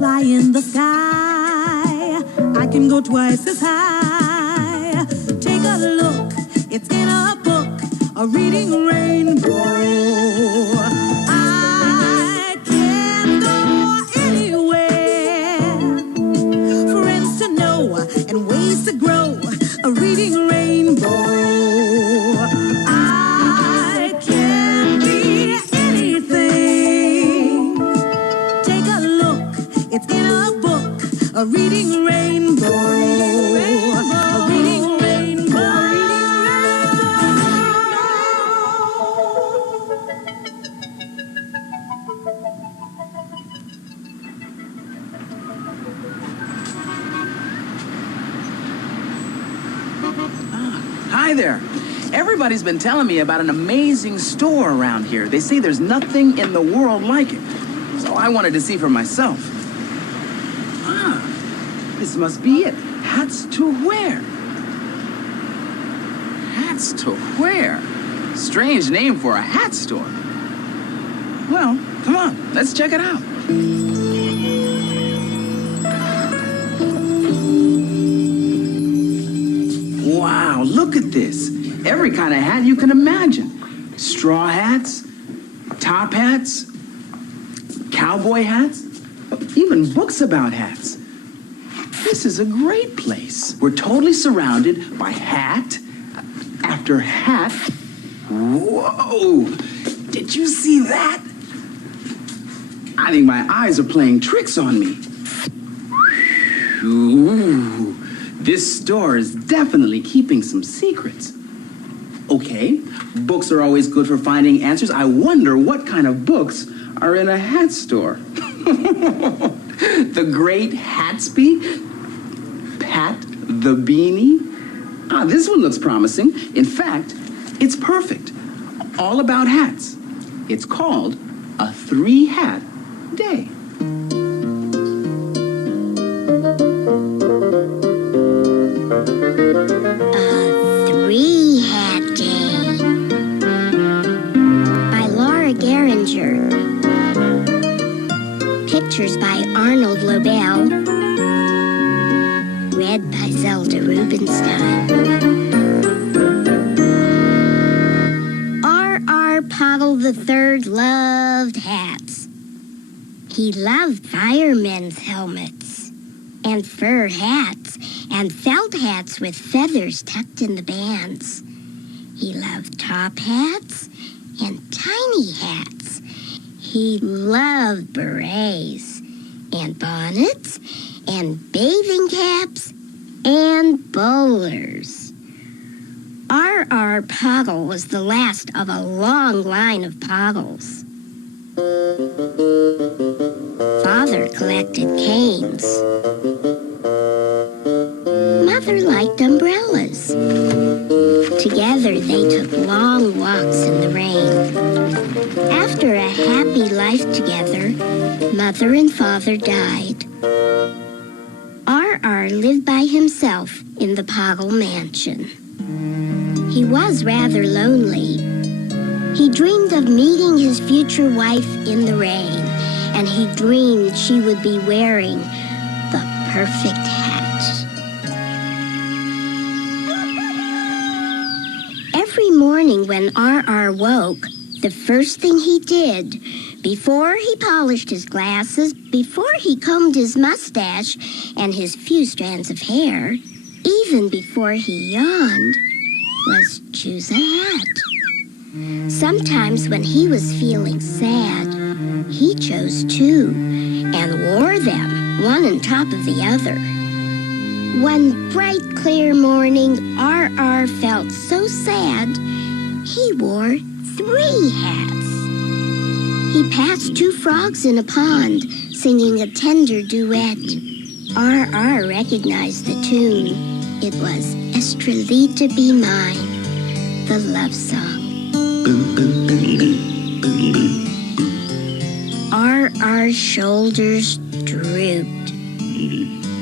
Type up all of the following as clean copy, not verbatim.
fly in the sky. I can go twice as high. Take a look, it's in a book, a reading rainbow. I can go anywhere. Friends to know and ways to grow, a reading rainbow. I can be anything. Take a look, it's in a book, a reading rainbow. A reading rainbow. Hi there. Everybody's been telling me about an amazing store around here. They say there's nothing in the world like it. So I wanted to see for myself. This must be it. Hats to wear. Hats to wear. Strange name for a hat store. Well, come on, let's check it out. Wow, look at this. Every kind of hat you can imagine. Straw hats, top hats, cowboy hats, even books about hats. This is a great place. We're totally surrounded by hat after hat. Whoa! Did you see that? I think my eyes are playing tricks on me. Ooh, this store is definitely keeping some secrets. Okay, books are always good for finding answers. I wonder what kind of books are in a hat store. The Great Hatsby? Pat the Beanie? This one looks promising. In fact, it's perfect. All about hats. It's called a 3-hat day. A 3-hat day by Laura Geringer. Pictures by Arnold Lobel. Read by Zelda Rubinstein. R.R. Pottle III loved hats. He loved firemen's helmets and fur hats and felt hats with feathers tucked in the bands. He loved top hats and tiny hats. He loved berets and bonnets and bathing caps and bowlers. R.R. Pottle was the last of a long line of Pottles. Father collected canes. Mother liked umbrellas. Together they took long walks in the rain. After a happy life together, Mother and Father died. R.R. lived by himself in the Pottle mansion. He was rather lonely. He dreamed of meeting his future wife in the rain, and he dreamed she would be wearing the perfect hat. Every morning when R.R. woke, the first thing he did, before he polished his glasses, before he combed his mustache and his few strands of hair, even before he yawned, was choose a hat. Sometimes when he was feeling sad, he chose 2 and wore them, one on top of the other. One bright, clear morning, R.R. felt so sad, he wore 3 hats. He passed 2 frogs in a pond, singing a tender duet. R.R. recognized the tune. It was Estrellita Be Mine, the love song. R.R.'s shoulders drooped.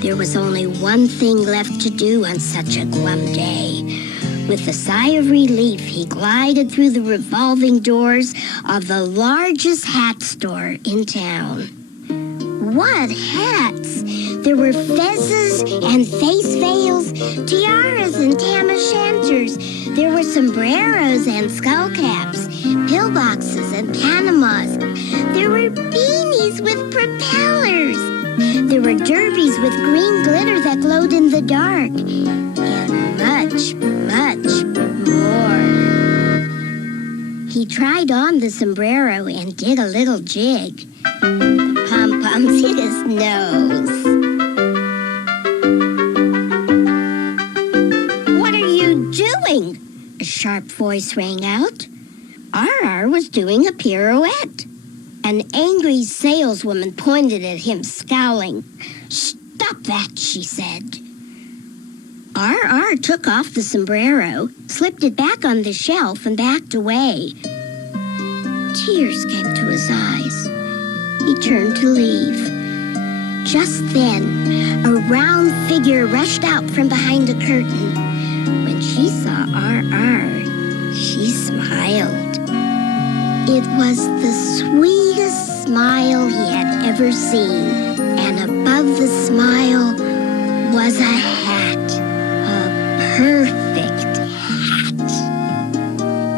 There was only one thing left to do on such a glum day. With a sigh of relief, he glided through the revolving doors of the largest hat store in town. what hats! There were fezzes and face veils, tiaras and tam o' shanters. There were sombreros and skull caps, pillboxes and panamas. There were beanies with propellers. There were derbies with green glitter that glowed in the dark. And much, much more. He tried on the sombrero and did a little jig. Pom-poms hit his nose. What are you doing? A sharp voice rang out. RR was doing a pirouette. An angry saleswoman pointed at him, scowling. "Stop that," she said. RR took off the sombrero, slipped it back on the shelf, and backed away. Tears came to his eyes. He turned to leave. Just then, a round figure rushed out from behind a curtain. When she saw RR, she smiled. It was the sweetest smile he had ever seen, and above the smile was a hat, a perfect hat.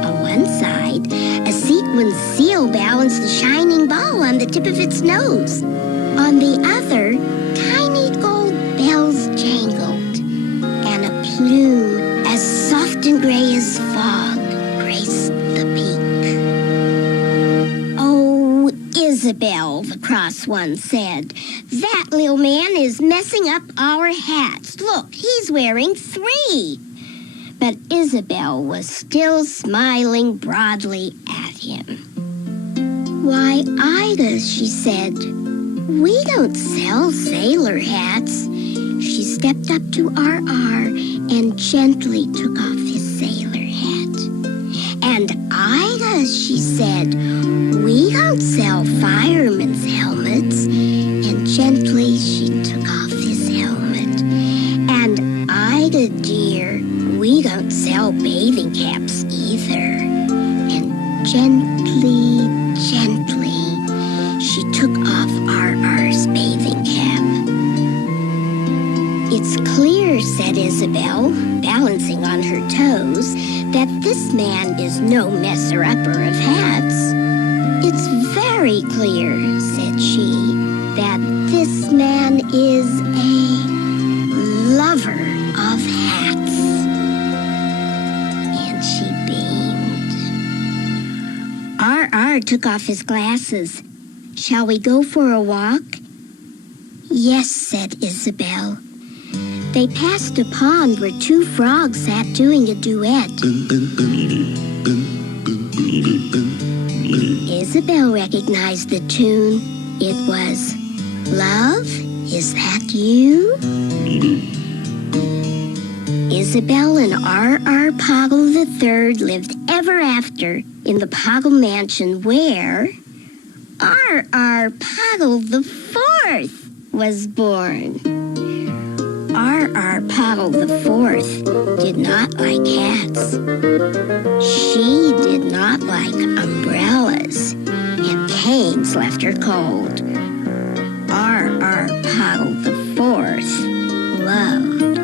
On one side, a sequin seal balanced a shining ball on the tip of its nose. On the other, tiny gold bells jangled, and a plume as soft and gray as fog graced the peak. "Oh, Isabel," the cross one said, "that little man is messing up our hats. Look, he's wearing 3. But Isabel was still smiling broadly at him. "Why, Ida," she said, "we don't sell sailor hats." She stepped up to RR and gently took off his sailor hat. "And Ida," she said, "we don't sell firemen's helmets." And gently she took off his helmet. "And Ida, dear, we don't sell bathing caps either." And gently, gently, she took off RR's bathing cap. "It's clear," said Isabel, balancing on her toes, "that this man is no messer-upper of hats." "It's very clear," said she, "that this man is a lover of hats." And she beamed. RR took off his glasses. "Shall we go for a walk?" "Yes," said Isabel. They passed a pond where 2 frogs sat doing a duet. Isabel recognized the tune. It was, "Love, is that you?" Isabel and R.R. Poggle III lived ever after in the Poggle Mansion where R.R. Poggle IV was born. R.R. Poggle IV did not like hats. She did not like umbrellas, and canes left her cold. R.R. Poggle IV loved